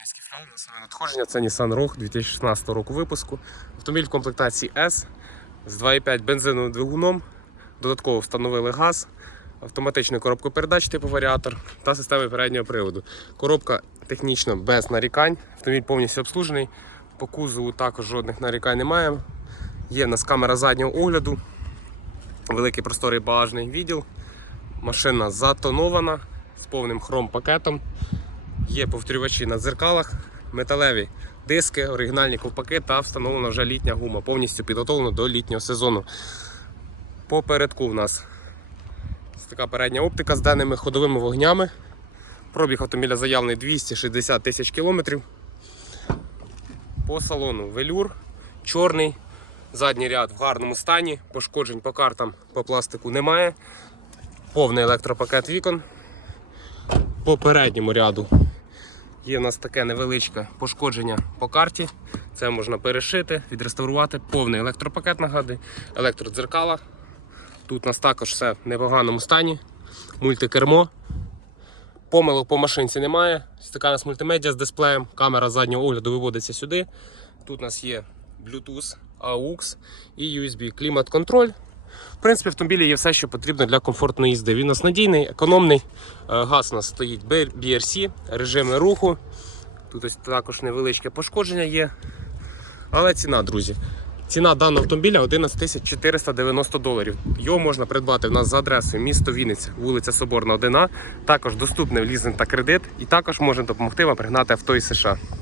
Вінницький флаг на своє надходження. Це Nissan Rogue 2016 року випуску. Автомобіль в комплектації S з 2,5 бензиновим двигуном. Додатково встановили газ, автоматичну коробку передач типу варіатор та системи переднього приводу. Коробка технічно без нарікань. Автомобіль повністю обслужений. По кузову також жодних нарікань немає. Є в нас камера заднього огляду, великий просторий багажний відділ. Машина затонована з повним хром-пакетом. Є повторювачі на дзеркалах, металеві диски, оригінальні ковпаки та встановлена вже літня гума, повністю підготовлена до літнього сезону. Попередку в нас така передня оптика з даними ходовими вогнями. Пробіг автомобіля заявлений 260 тисяч кілометрів. По салону велюр, чорний, задній ряд в гарному стані, пошкоджень по картам по пластику немає. Повний електропакет вікон. По передньому ряду є в нас таке невеличке пошкодження по карті. Це можна перешити, відреставрувати. Повний електропакет нагадую, електродзеркала. Тут у нас також все в непоганому стані. Мультикермо. Помилок по машинці немає. Така у нас мультимедіа з дисплеєм. Камера заднього огляду виводиться сюди. Тут у нас є Bluetooth, AUX і USB клімат-контроль. В принципі, автомобілі є все, що потрібно для комфортної їзди. Він у нас надійний, економний. Е, Газ у нас стоїть BRC, режими руху. Тут ось також невеличке пошкодження є. Але ціна, друзі. Ціна даного автомобіля 11 490 доларів. Його можна придбати в нас за адресою місто Вінниця, вулиця Соборна, 1А. Також доступний в лізинг та кредит. І також можна допомогти вам пригнати авто із США.